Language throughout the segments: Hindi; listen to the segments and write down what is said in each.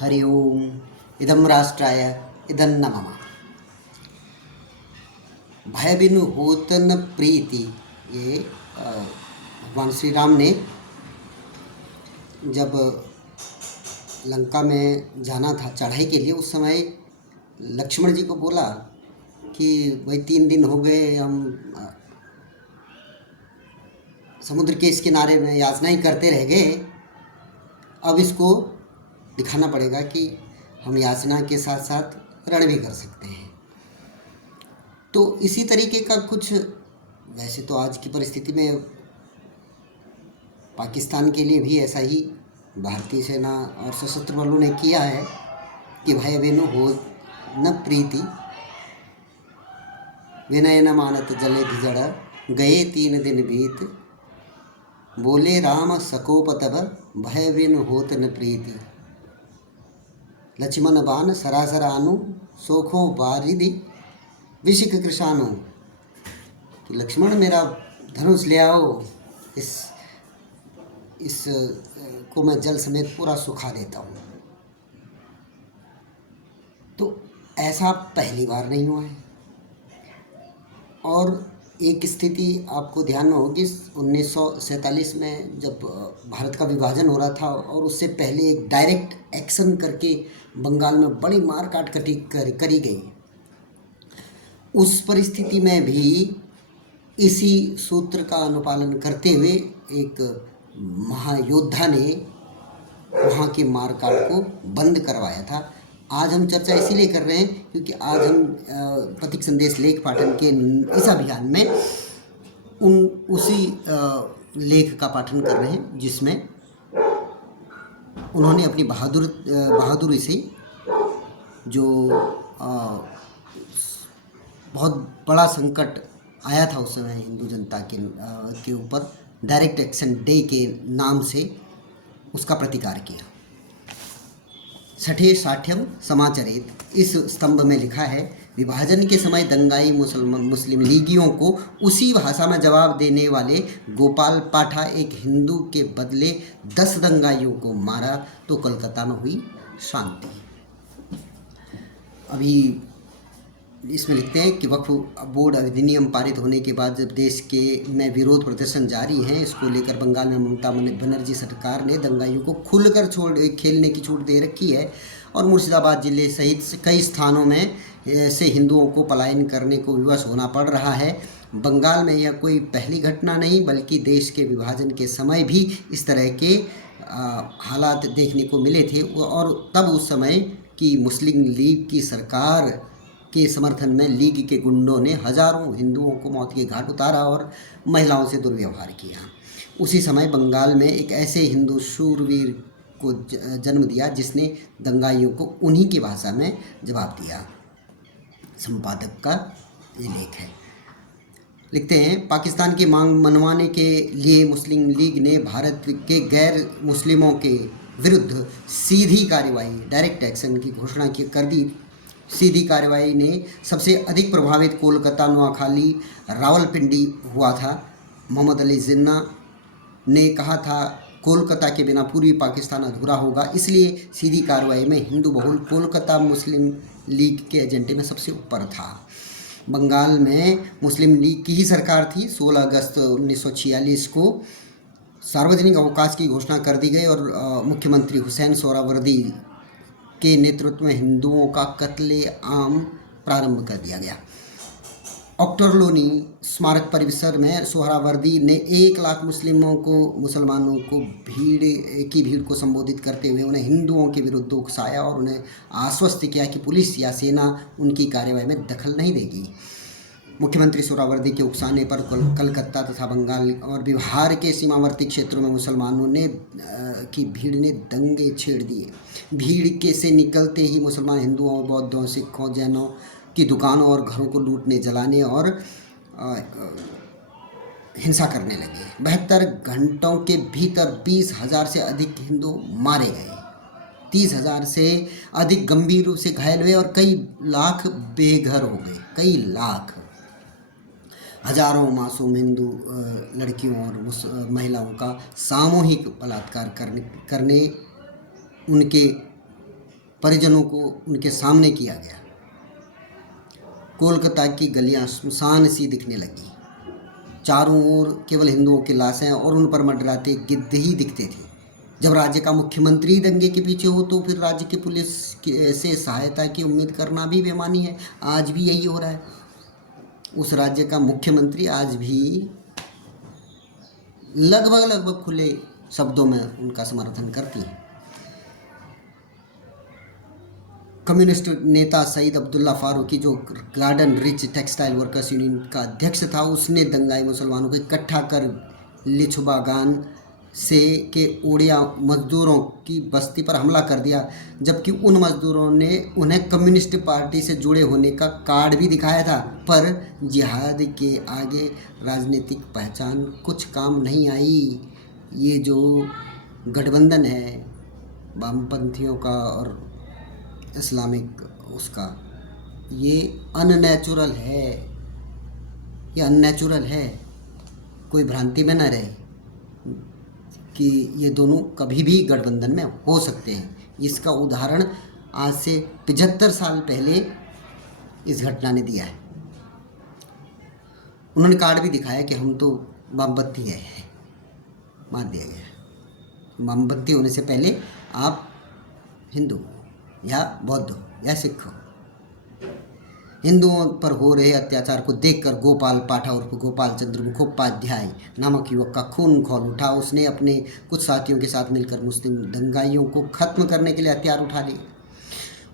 हरि ओम। इदं राष्ट्राय इदन्न मम। भय बिनु होत न प्रीति। ये भगवान श्री राम ने जब लंका में जाना था चढ़ाई के लिए, उस समय लक्ष्मण जी को बोला कि भाई 3 दिन हो गए हम समुद्र के इस किनारे में याचनाएं करते रह गए, अब इसको दिखाना पड़ेगा कि हम याचना के साथ साथ रण भी कर सकते हैं। तो इसी तरीके का कुछ, वैसे तो आज की परिस्थिति में पाकिस्तान के लिए भी ऐसा ही भारतीय सेना और सशस्त्र बलों ने किया है कि भय बिनु हो न प्रीति, विनय न मानत जले धिजड़, गए 3 दिन बीत, बोले राम सकोप तब, भय बिनु होत न प्रीति, लक्ष्मण बान सरासर आनु, सोखों बारिधि विशिख कृषाणु। कि लक्ष्मण मेरा धनुष ले आओ, इस को मैं जल समेत पूरा सुखा देता हूँ। तो ऐसा पहली बार नहीं हुआ है। और एक स्थिति आपको ध्यान में होगी, 1947 में जब भारत का विभाजन हो रहा था और उससे पहले एक डायरेक्ट एक्शन करके बंगाल में बड़ी मार काट करी गई। उस परिस्थिति में भी इसी सूत्र का अनुपालन करते हुए एक महायोद्धा ने वहाँ की मार काट को बंद करवाया था। आज हम चर्चा इसीलिए कर रहे हैं क्योंकि आज हम प्रतीक संदेश लेख पाठन के इस अभियान में उसी लेख का पाठन कर रहे हैं जिसमें उन्होंने अपनी बहादुरी से जो बहुत बड़ा संकट आया था उस समय हिंदू जनता के ऊपर, डायरेक्ट एक्शन डे के नाम से उसका प्रतिकार किया। 60 समाचरित इस स्तंभ में लिखा है, विभाजन के समय दंगाई मुस्लिम लीगियों को उसी भाषा में जवाब देने वाले गोपाल पाठा एक हिंदू के बदले 10 दंगाइयों को मारा तो कलकत्ता में हुई शांति। अभी इसमें लिखते हैं कि वक्फ बोर्ड अधिनियम पारित होने के बाद जब देश के में विरोध प्रदर्शन जारी हैं, इसको लेकर बंगाल में ममता बनर्जी सरकार ने दंगाइयों को खुलकर खेलने की छूट दे रखी है और मुर्शिदाबाद जिले सहित कई स्थानों में से हिंदुओं को पलायन करने को विवश होना पड़ रहा है। बंगाल में यह कोई पहली घटना नहीं बल्कि देश के विभाजन के समय भी इस तरह के हालात देखने को मिले थे और तब उस समय की मुस्लिम लीग की सरकार के समर्थन में लीग के गुंडों ने हजारों हिंदुओं को मौत के घाट उतारा और महिलाओं से दुर्व्यवहार किया। उसी समय बंगाल में एक ऐसे हिंदू शूरवीर को जन्म दिया जिसने दंगाइयों को उन्हीं की भाषा में जवाब दिया। संपादक का ये लेख है। लिखते हैं, पाकिस्तान की मांग मनवाने के लिए मुस्लिम लीग ने भारत के गैर मुस्लिमों के विरुद्ध सीधी कार्रवाई, डायरेक्ट एक्शन की घोषणा कर दी। सीधी कार्रवाई ने सबसे अधिक प्रभावित कोलकाता, नोआखाली, रावलपिंडी हुआ था। मोहम्मद अली जिन्ना ने कहा था, कोलकाता के बिना पूर्वी पाकिस्तान अधूरा होगा, इसलिए सीधी कार्रवाई में हिंदू बहुल कोलकाता मुस्लिम लीग के एजेंडे में सबसे ऊपर था। बंगाल में मुस्लिम लीग की ही सरकार थी। 16 अगस्त 1946 को सार्वजनिक अवकाश की घोषणा कर दी गई और मुख्यमंत्री हुसैन सोहरावर्दी के नेतृत्व में हिंदुओं का कत्ले आम प्रारंभ कर दिया गया। ऑक्टरलोनी स्मारक परिसर में सोहरावर्दी ने 1 लाख मुसलमानों को भीड़ को संबोधित करते हुए उन्हें हिंदुओं के विरुद्ध उकसाया और उन्हें आश्वस्त किया कि पुलिस या सेना उनकी कार्रवाई में दखल नहीं देगी। मुख्यमंत्री सोहरावर्दी के उकसाने पर कलकत्ता तथा बंगाल और बिहार के सीमावर्ती क्षेत्रों में मुसलमानों ने की भीड़ ने दंगे छेड़ दिए। भीड़ के से निकलते ही मुसलमान हिंदुओं, बौद्धों, सिखों, जैनों की दुकानों और घरों को लूटने, जलाने और हिंसा करने लगे। 72 घंटों के भीतर 20,000 से अधिक हिंदू मारे गए, 30,000 से अधिक गंभीर रूप से घायल हुए और कई लाख बेघर हो गए। कई लाख, हजारों मासूम हिंदू लड़कियों और महिलाओं का सामूहिक बलात्कार करने उनके परिजनों को उनके सामने किया गया। कोलकाता की गलियां सुनसान सी दिखने लगी। चारों ओर केवल हिंदुओं की लाशें और उन पर मंडराते गिद्ध ही दिखते थे। जब राज्य का मुख्यमंत्री दंगे के पीछे हो तो फिर राज्य की पुलिस से सहायता की उम्मीद करना भी बेमानी है। आज भी यही हो रहा है। उस राज्य का मुख्यमंत्री आज भी लगभग खुले शब्दों में उनका समर्थन करती है। कम्युनिस्ट नेता सईद अब्दुल्ला फारूकी, जो garden rich textile workers union का अध्यक्ष था, उसने दंगाई मुसलमानों को इकट्ठा कर लिछुबागान से के ओडिया मजदूरों की बस्ती पर हमला कर दिया, जबकि उन मजदूरों ने उन्हें कम्युनिस्ट पार्टी से जुड़े होने का कार्ड भी दिखाया था। पर जिहाद के आगे राजनीतिक पहचान कुछ काम नहीं आई। ये जो गठबंधन है वामपंथियों का और इस्लामिक उसका, ये अननेचुरल है, ये अननेचुरल है। कोई भ्रांति में न रहे कि ये दोनों कभी भी गठबंधन में हो सकते हैं। इसका उदाहरण आज से 75 साल पहले इस घटना ने दिया है। उन्होंने कार्ड भी दिखाया कि हम तो वामपंथी है, मार दिया गया। वामपंथी होने से पहले आप हिंदू या बौद्ध या सिख हो। हिंदुओं पर हो रहे अत्याचार को देखकर गोपाल पाठा उर्फ गोपाल चंद्र मुखोपाध्याय नामक युवक का खून खौल उठा। उसने अपने कुछ साथियों के साथ मिलकर मुस्लिम दंगाइयों को खत्म करने के लिए हथियार उठा लिए।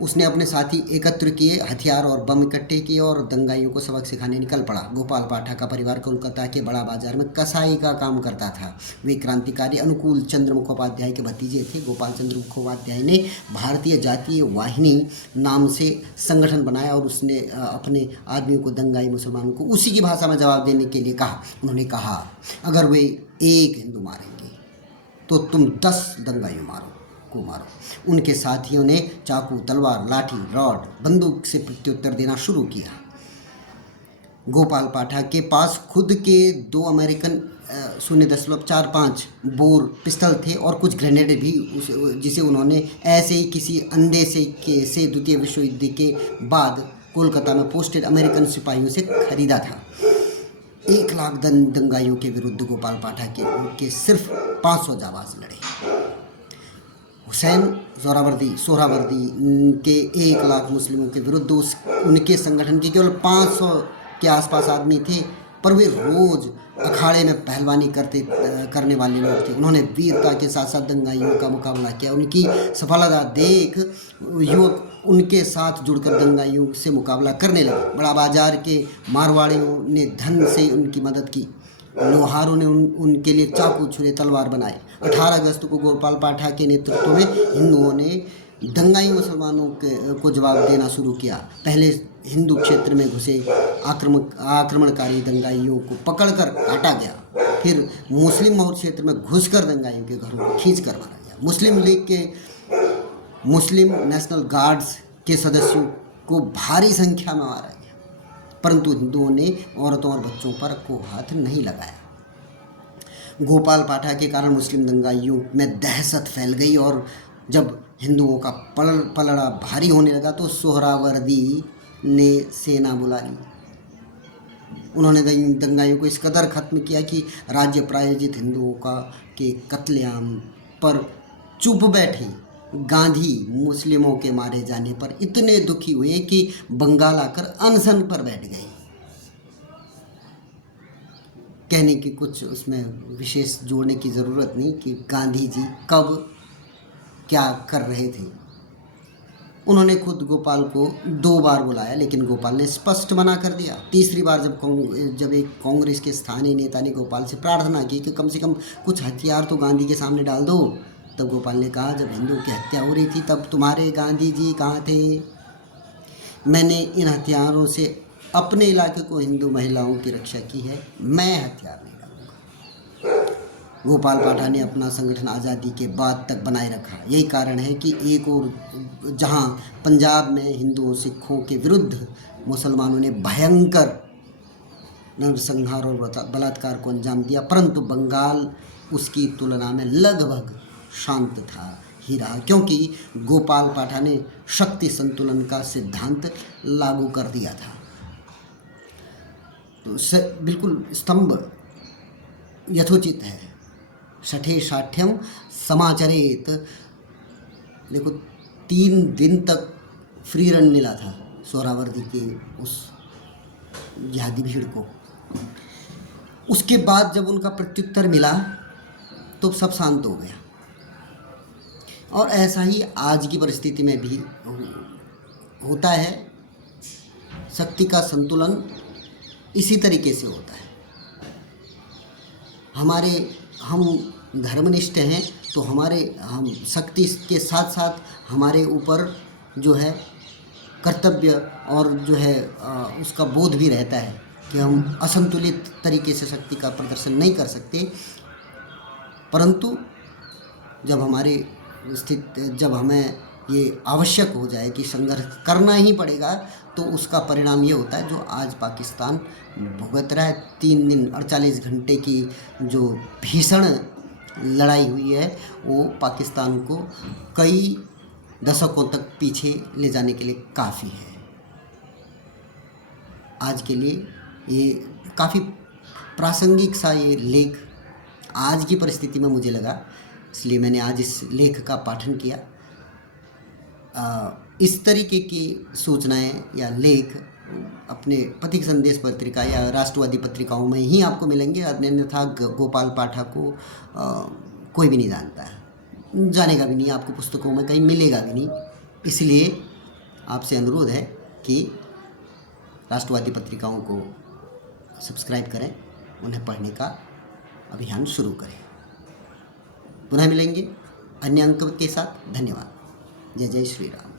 उसने अपने साथी एकत्र किए, हथियार और बम इकट्ठे किए और दंगाइयों को सबक सिखाने निकल पड़ा। गोपाल पाठा का परिवार कोलकाता के बड़ा बाजार में कसाई का काम करता था। वे क्रांतिकारी अनुकूल चंद्र मुखोपाध्याय के भतीजे थे। गोपाल चंद्र मुखोपाध्याय ने भारतीय जातीय वाहिनी नाम से संगठन बनाया और उसने अपने आदमियों को, दंगाई मुसलमानों को, उसी की भाषा में जवाब देने के लिए कहा। उन्होंने कहा, अगर वे एक हिंदू मारेंगे तो तुम 10 दंगाइयों को मारो। उनके साथियों ने चाकू, तलवार, लाठी, रॉड, बंदूक से प्रत्युत्तर देना शुरू किया। गोपाल पाठा के पास खुद के 2 अमेरिकन 0.45 बोर पिस्टल थे और कुछ ग्रेनेड भी, जिसे उन्होंने ऐसे ही किसी अंधे से द्वितीय विश्व युद्ध के बाद कोलकाता में पोस्टेड अमेरिकन सिपाहियों से खरीदा था। 1 लाख दंगाइयों के विरुद्ध गोपाल पाठा के सिर्फ 500 जाबाज लड़े। हुसैन सोहरावर्दी के 1 लाख मुस्लिमों के विरुद्ध उनके संगठन के केवल 500 के आसपास आदमी थे, पर वे रोज अखाड़े में पहलवानी करने वाले लोग थे। उन्होंने वीरता के साथ साथ दंगाइयों का मुकाबला किया। उनकी सफलता देख युवक उनके साथ जुड़कर दंगाइयों से मुकाबला करने लगे। बड़ा बाजार के मारवाड़ियों ने धन से उनकी मदद की। लोहारों ने उनके लिए चाकू, छुरे, तलवार बनाए। 18 अगस्त को गोपाल पाठा के नेतृत्व में हिंदुओं ने दंगाई मुसलमानों को जवाब देना शुरू किया। पहले हिंदू क्षेत्र में घुसे आक्रमणकारी दंगाइयों को पकड़कर काटा गया। फिर मुस्लिम बहुल क्षेत्र में घुसकर दंगाइयों के घरों को खींचकर मारा गया। मुस्लिम लीग के मुस्लिम नेशनल गार्ड्स के सदस्यों को भारी संख्या में मारा गया, परंतु हिंदुओं ने औरतों और बच्चों पर को हाथ नहीं लगाया। गोपाल पाठा के कारण मुस्लिम दंगाइयों में दहशत फैल गई और जब हिंदुओं का पलड़ा भारी होने लगा तो सोहरावर्दी ने सेना बुला ली। उन्होंने दंगाइयों को इस कदर खत्म किया कि राज्य प्रायोजित हिंदुओं के कत्लेआम पर चुप बैठे गांधी मुस्लिमों के मारे जाने पर इतने दुखी हुए कि बंगाल आकर अनशन पर बैठ गए। कहने की कुछ उसमें विशेष जोड़ने की ज़रूरत नहीं कि गांधी जी कब क्या कर रहे थे। उन्होंने खुद गोपाल को 2 बार बुलाया, लेकिन गोपाल ने स्पष्ट मना कर दिया। तीसरी बार जब एक कांग्रेस के स्थानीय नेता ने गोपाल से प्रार्थना की कि कम से कम कुछ हथियार तो गांधी के सामने डाल दो, तब गोपाल ने कहा, जब हिंदुओं की हत्या हो रही थी तब तुम्हारे गांधी जी कहाँ थे? मैंने इन हथियारों से अपने इलाके को हिंदू महिलाओं की रक्षा की है, मैं हथियार नहीं डालूंगा। गोपाल पाठा ने अपना संगठन आज़ादी के बाद तक बनाए रखा। यही कारण है कि एक और जहां पंजाब में हिंदुओं सिखों के विरुद्ध मुसलमानों ने भयंकर नरसंहार और बलात्कार को अंजाम दिया, परंतु बंगाल उसकी तुलना में लगभग शांत था। ही रहा, क्योंकि गोपाल पाठा ने शक्ति संतुलन का सिद्धांत लागू कर दिया था। तो बिल्कुल स्तंभ यथोचित है। शठे शाठ्यम समाचरेत। देखो 3 दिन तक फ्री रन मिला था सोहरावर्दी के उस जिहादी भीड़ को। उसके बाद जब उनका प्रत्युत्तर मिला तो सब शांत हो गया। और ऐसा ही आज की परिस्थिति में भी होता है। शक्ति का संतुलन इसी तरीके से होता है। हम धर्मनिष्ठ हैं तो हम शक्ति के साथ साथ हमारे ऊपर जो है कर्तव्य और जो है उसका बोध भी रहता है कि हम असंतुलित तरीके से शक्ति का प्रदर्शन नहीं कर सकते। परंतु जब हमें ये आवश्यक हो जाए कि संघर्ष करना ही पड़ेगा, तो उसका परिणाम ये होता है जो आज पाकिस्तान भुगत रहा है। 3 दिन 48 घंटे की जो भीषण लड़ाई हुई है वो पाकिस्तान को कई दशकों तक पीछे ले जाने के लिए काफ़ी है। आज के लिए ये काफ़ी प्रासंगिक सा ये लेख आज की परिस्थिति में मुझे लगा, इसलिए मैंने आज इस लेख का पाठन किया। इस तरीके की सूचनाएं या लेख अपने पथिक संदेश पत्रिका या राष्ट्रवादी पत्रिकाओं में ही आपको मिलेंगे। अन्यथा गोपाल पाठा को कोई भी नहीं जानता है, जानेगा भी नहीं, आपको पुस्तकों में कहीं मिलेगा भी नहीं। इसलिए आपसे अनुरोध है कि राष्ट्रवादी पत्रिकाओं को सब्सक्राइब करें, उन्हें पढ़ने का अभियान शुरू करें। पुनः मिलेंगे अन्य अंक के साथ। धन्यवाद। जय जय श्री राम।